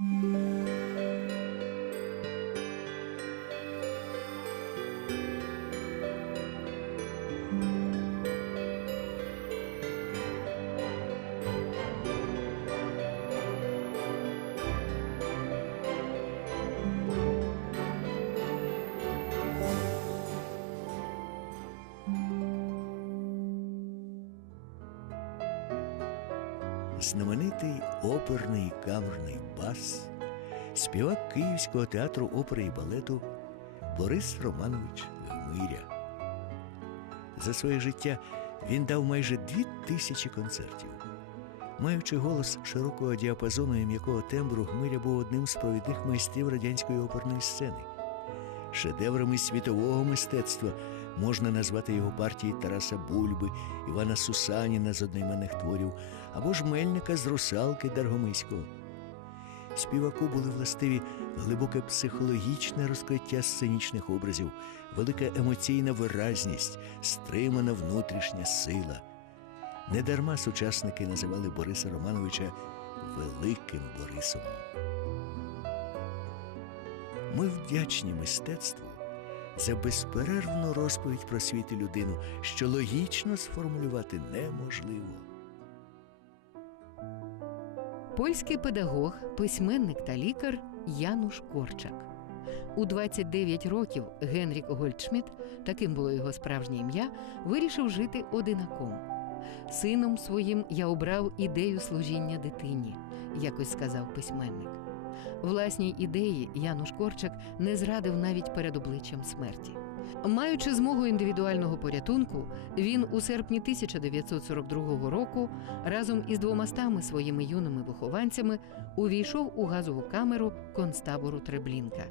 Música знаменитий оперний камерний бас, співак Київського театру опери і балету Борис Романович Гмиря. За своє життя він дав майже дві тисячі концертів. Маючи голос широкого діапазону і м'якого тембру, Гмиря був одним з провідних майстрів радянської оперної сцени. Шедеврами світового мистецтва можна назвати його партії Тараса Бульби, Івана Сусаніна з одноіменних творів або ж Мельника з русалки Даргомиського. Співаку були властиві глибоке психологічне розкриття сценічних образів, велика емоційна виразність, стримана внутрішня сила. Недарма сучасники називали Бориса Романовича Великим Борисом. Ми вдячні мистецтву за безперервну розповідь про світ і людину, що логічно сформулювати неможливо. Польський педагог, письменник та лікар Януш Корчак. У 29 років Генрік Гольдшміт, таким було його справжнє ім'я, вирішив жити одинаком. Сином своїм я обрав ідею служіння дитині, якось сказав письменник. Власній ідеї Януш Корчак не зрадив навіть перед обличчям смерті. Маючи змогу індивідуального порятунку, він у серпні 1942 року разом із двомастами своїми юними вихованцями увійшов у газову камеру концтабору Треблінка.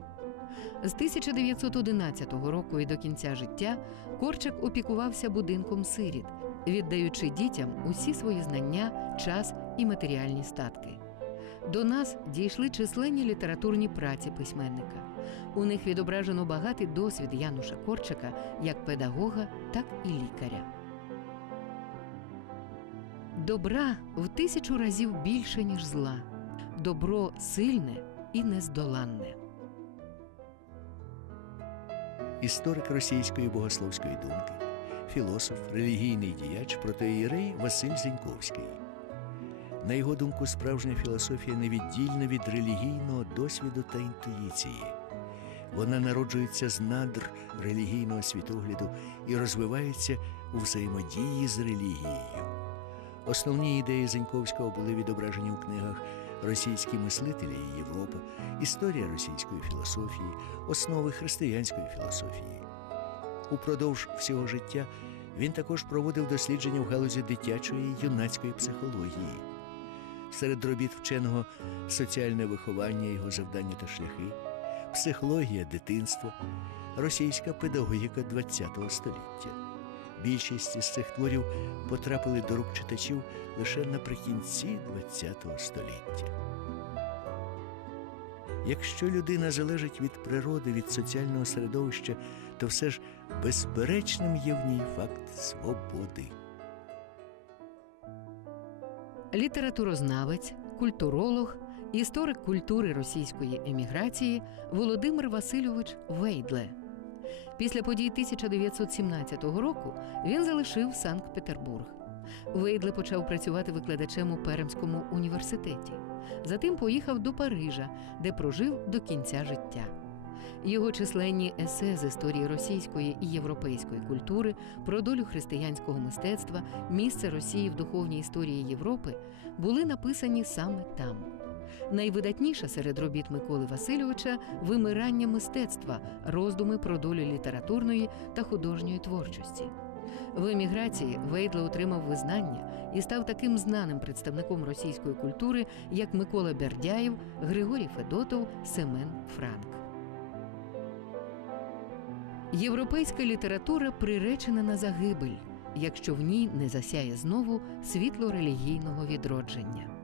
З 1911 року і до кінця життя Корчак опікувався будинком сиріт, віддаючи дітям усі свої знання, час і матеріальні статки. До нас дійшли численні літературні праці письменника. У них відображено багатий досвід Януша Корчака як педагога, так і лікаря. Добра в тисячу разів більше, ніж зла. Добро сильне і нездоланне. історик російської богословської думки, філософ, релігійний діяч протеєрей Василь Зіньковський. На його думку, справжня філософія невіддільна від релігійного досвіду та інтуїції. Вона народжується з надр релігійного світогляду і розвивається у взаємодії з релігією. Основні ідеї Зеньковського були відображені у книгах Російські мислителі і Європа, Історія російської філософії, основи християнської філософії. Упродовж всього життя він також проводив дослідження в галузі дитячої і юнацької психології. Серед робіт вченого соціальне виховання, його завдання та шляхи, психологія дитинства, російська педагогіка ХХ століття. Більшість із цих творів потрапили до рук читачів лише наприкінці ХХ століття. Якщо людина залежить від природи, від соціального середовища, то все ж безперечним є в ній факт свободи. Літературознавець, культуролог, історик культури російської еміграції Володимир Васильович Вейдле. Після подій 1917 року він залишив Санкт-Петербург. Вейдле почав працювати викладачем у Пермському університеті. Затим поїхав до Парижа, де прожив до кінця життя. Його численні есе з історії російської і європейської культури про долю християнського мистецтва, місце Росії в духовній історії Європи були написані саме там. Найвидатніша серед робіт Миколи Васильовича вимирання мистецтва, роздуми про долю літературної та художньої творчості. В еміграції Вейдле отримав визнання і став таким знаним представником російської культури, як Микола Бердяєв, Григорій Федотов, Семен Франк. Європейська література приречена на загибель, якщо в ній не засяє знову світло релігійного відродження.